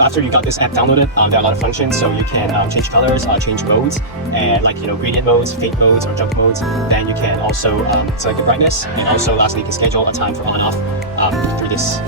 So after you got this app downloaded, there are a lot of functions. So you can change colors, change modes, and like gradient modes, fade modes, or jump modes. Then you can also select the brightness, and also lastly you can schedule a time for on off through this.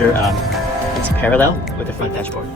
Sure, it's parallel with the front dashboard.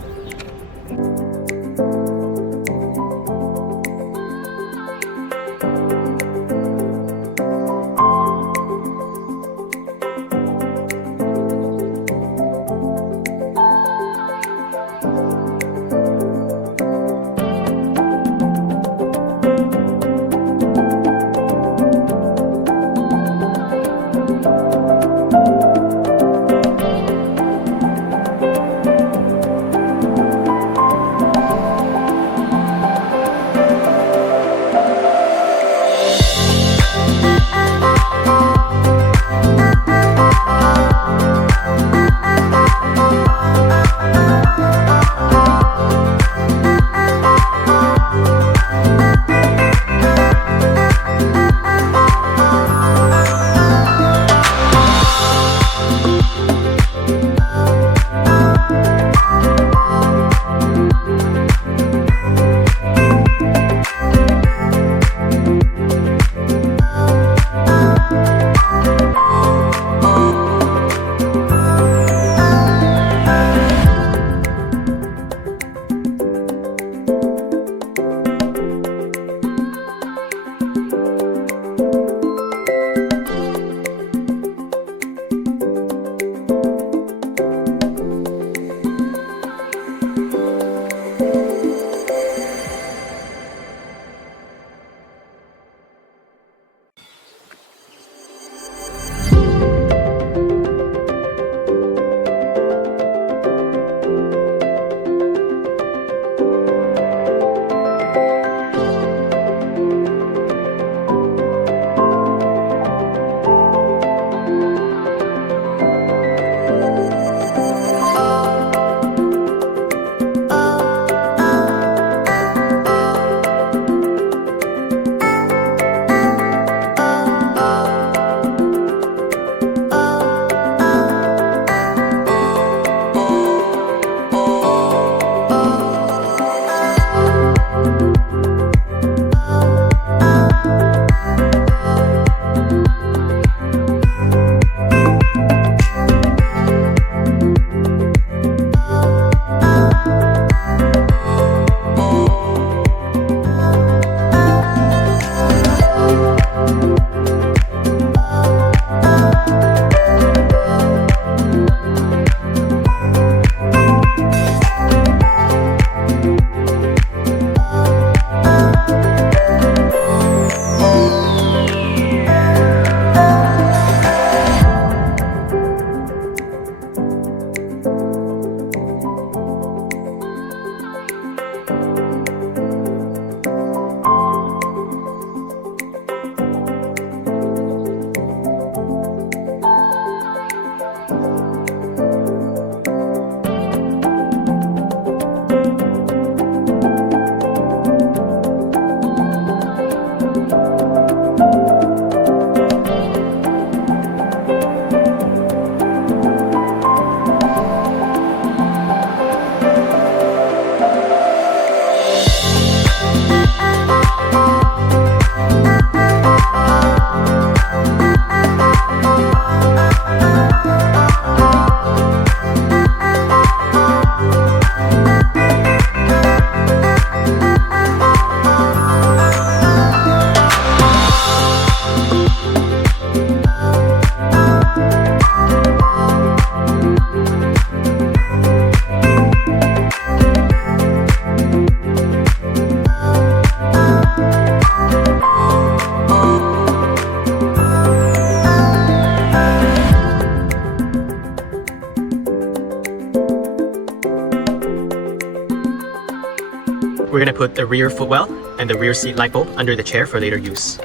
put the rear footwell and the rear seat light bulb under the chair for later use.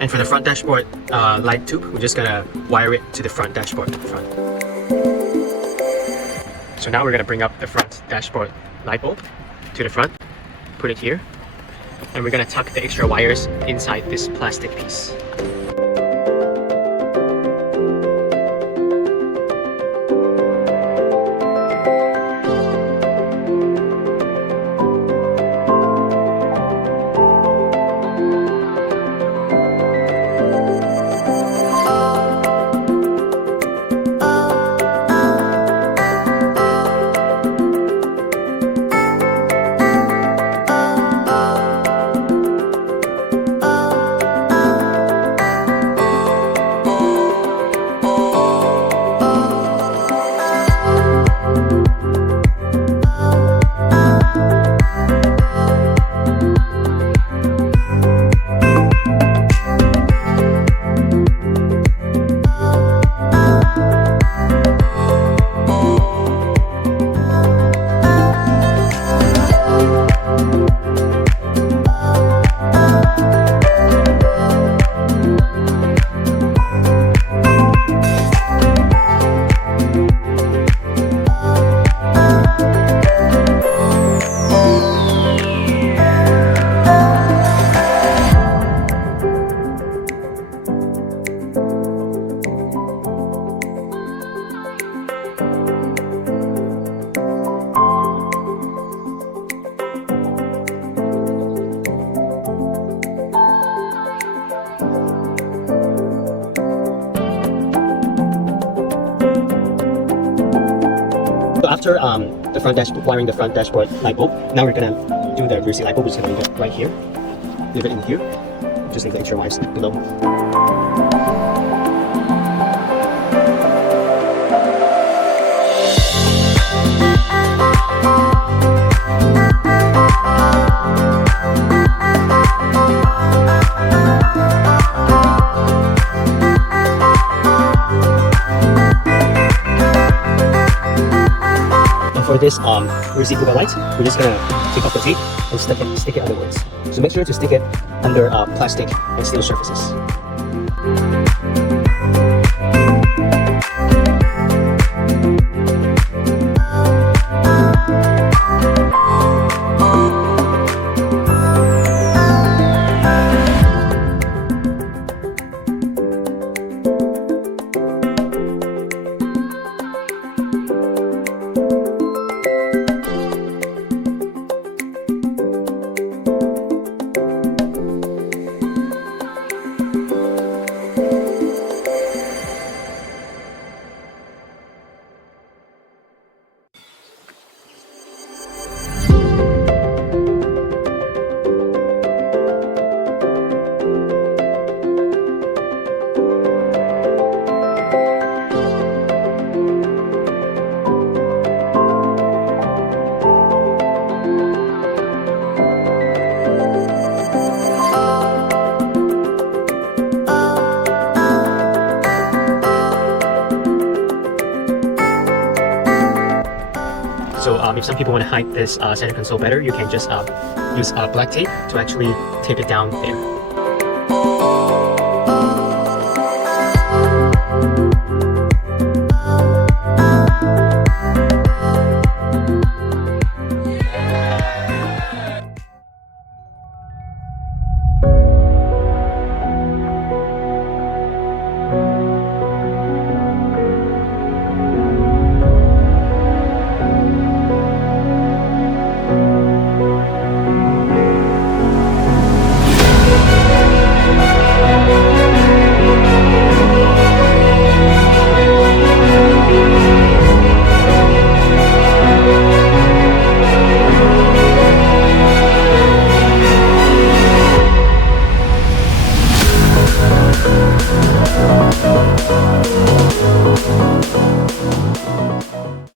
And for the front dashboard light tube, we're just gonna wire it to the front dashboard. So now we're gonna bring up the front dashboard light bulb to the front, put it here, and we're gonna tuck the extra wires inside this plastic piece. So after wiring the front dashboard light bulb, now we're gonna do the rear seat light bulb. We're just gonna leave it right here, leave it in here, just leave the extra wires below. For this rear seat cover light, we're just gonna take off the tape and stick it underwards. So make sure to stick it under plastic and steel surfaces. So if some people want to hide this center console better, you can just use black tape to actually tape it down there.